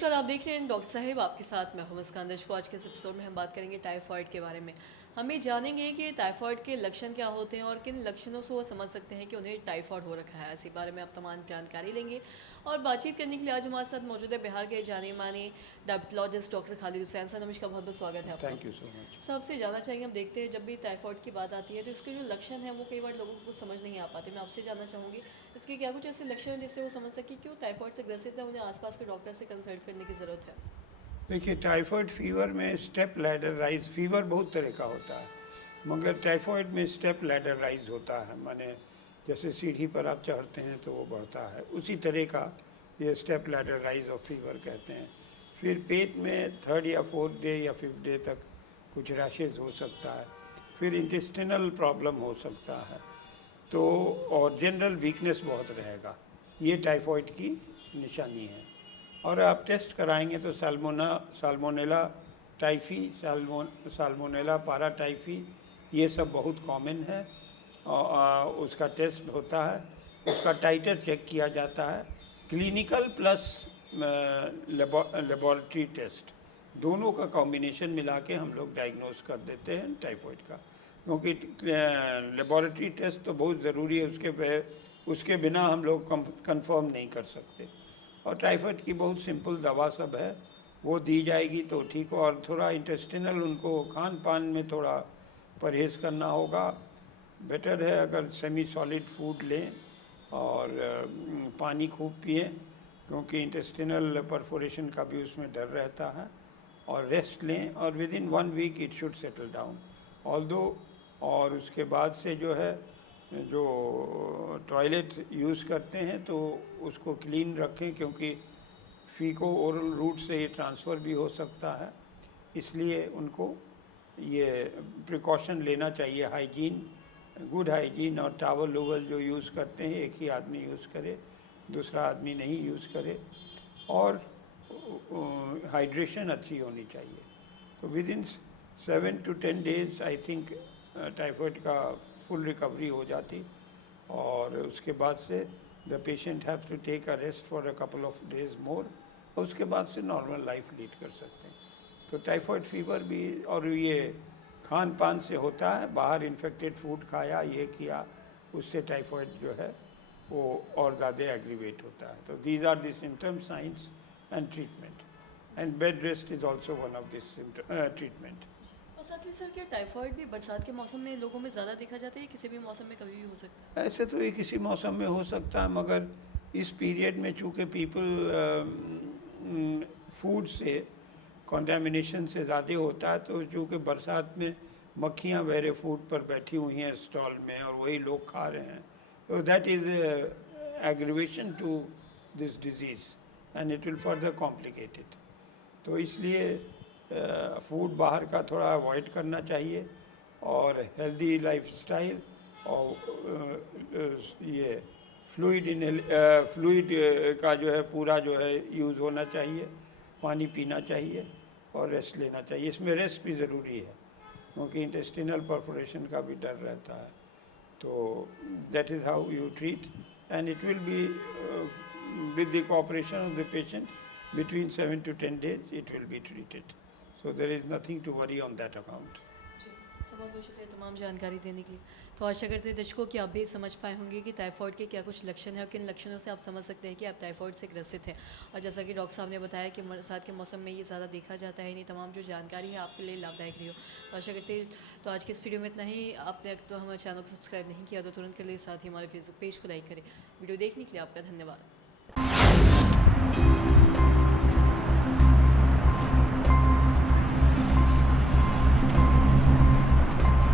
नमस्कार, आप देख रहे हैं डॉक्टर साहिब आपके साथ मैं हूं मुस्कान। दर्शकों, आज के इस एपिसोड में हम बात करेंगे टाइफाइड के बारे में। हम ये जानेंगे कि टाइफाइड के लक्षण क्या होते हैं और किन लक्षणों से वो समझ सकते हैं कि उन्हें टाइफाइड हो रखा है। इसी बारे में आप तमाम जानकारी लेंगे और बातचीत करने के लिए आज हमारे साथ मौजूद है बिहार के जाने माने diabetologist doctor Khalid Hussain sir. नमस्कार, बहुत बहुत स्वागत है आपका। Thank you so much. सबसे जानना चाहिए, हम देखते हैं जब भी टाइफाइड की बात आती है तो इसके जो लक्षण हैं वो कई बार लोगों को समझ नहीं आ पाते। मैं आपसे जानना चाहूँगी इसके क्या कुछ ऐसे लक्षण हैं जिससे वो समझ सके कि वो टाइफाइड से ग्रसित है, उन्हें आसपास के डॉक्टर से कंसल्ट करने की ज़रूरत है। देखिए, टाइफाइड फीवर में स्टेप लैडर राइज, फीवर बहुत तरह का होता है मगर टाइफाइड में स्टेप लैडर राइज होता है। माने जैसे सीढ़ी पर आप चढ़ते हैं तो वो बढ़ता है, उसी तरह का ये step ladder rise of fever कहते हैं। फिर पेट में थर्ड या फोर्थ डे या फिफ्थ डे तक कुछ रैशेज हो सकता है। फिर इंटेस्टिनल प्रॉब्लम हो सकता है तो, और जनरल वीकनेस बहुत रहेगा। ये टाइफाइड की निशानी है। और आप टेस्ट कराएंगे तो साल्मोनेला टाइफी, साल्मोनेला पाराटाइफी, ये सब बहुत कॉमन है। और उसका टेस्ट होता है, उसका टाइटर चेक किया जाता है। क्लिनिकल प्लस लेबोरेटरी टेस्ट, दोनों का कॉम्बिनेशन मिला के हम लोग डायग्नोस कर देते हैं टाइफाइड का। क्योंकि लेबोरेटरी टेस्ट तो बहुत ज़रूरी है, उसके बिना हम लोग कंफर्म नहीं कर सकते। और टाइफाइड की बहुत सिंपल दवा सब है, वो दी जाएगी तो ठीक हो। और थोड़ा इंटेस्टिनल उनको खान पान में थोड़ा परहेज़ करना होगा। बेटर है अगर सेमी सॉलिड फूड लें और पानी खूब पिए, क्योंकि इंटेस्टिनल परफोरेशन का भी उसमें डर रहता है। और रेस्ट लें और within 1 week it should settle down although. और उसके बाद से जो है, जो टॉयलेट यूज़ करते हैं तो उसको क्लीन रखें, क्योंकि फीको ओरल रूट से ये ट्रांसफ़र भी हो सकता है। इसलिए उनको ये प्रिकॉशन लेना चाहिए। हाइजीन, गुड हाइजीन, और टावल ओवल जो यूज़ करते हैं एक ही आदमी यूज़ करे, दूसरा आदमी नहीं यूज़ करे। और हाइड्रेशन अच्छी होनी चाहिए। तो within 7 to 10 days I think typhoid का फुल रिकवरी हो जाती। और उसके बाद से the patient have to take a rest for a couple of days more, और उसके बाद से नॉर्मल लाइफ लीड कर सकते हैं। तो टाइफाइड फीवर भी, और ये खान पान से होता है, बाहर इन्फेक्टेड फूड खाया, ये किया, उससे टाइफाइड जो है वो और ज़्यादा एग्रीवेट होता है। तो these are the symptoms, signs and treatment, and bed rest is also one of this treatment. और साथ ही सर, क्या टाइफाइड भी बरसात के मौसम में लोगों में ज़्यादा देखा जाता है या किसी भी मौसम में कभी भी हो सकता है? ऐसे तो ये किसी मौसम में हो सकता है, मगर इस पीरियड में चूँकि पीपल फूड से कंटामिनेशन से ज़्यादा होता है, तो चूँकि बरसात में मक्खियाँ मेरे फूड पर बैठी हुई हैं स्टॉल में और वही लोग खा रहे हैं, तो that is aggravation to this disease and it will further complicated. तो इसलिए फूड बाहर का थोड़ा अवॉइड करना चाहिए, और हेल्दी लाइफस्टाइल, और ये फ्लूइड का जो है पूरा जो है यूज़ होना चाहिए, पानी पीना चाहिए और रेस्ट लेना चाहिए। इसमें रेस्ट भी ज़रूरी है, क्योंकि इंटेस्टिनल परफोरेशन का भी डर रहता है। तो that is how you treat, and it will be with the cooperation of the patient between 7 to 10 days it will be treated. So there is nothing to worry on that account. जी, sir बहुत बहुत शुक्रिया तमाम जानकारी देने के लिए। तो आशा करते हैं दर्शकों कि आप भी समझ पाए होंगे कि टाइफाइड के क्या कुछ लक्षण हैं और किन लक्षणों से आप समझ सकते हैं कि आप टाइफाइड से ग्रसित हैं। और जैसा कि डॉक्टर साहब ने बताया कि बरसात के मौसम में ये ज़्यादा देखा जाता है, नहीं तमाम जो जानकारी है आपके लिए लाभदायक रही हो। तो आशा करते हैं, तो आज की इस वीडियो में इतना ही। आपने तो हमारे चैनल को सब्सक्राइब नहीं किया तो तुरंत कर लिए, साथ ही हमारे फेसबुक पेज को लाइक करें। वीडियो देखने के लिए आपका धन्यवाद।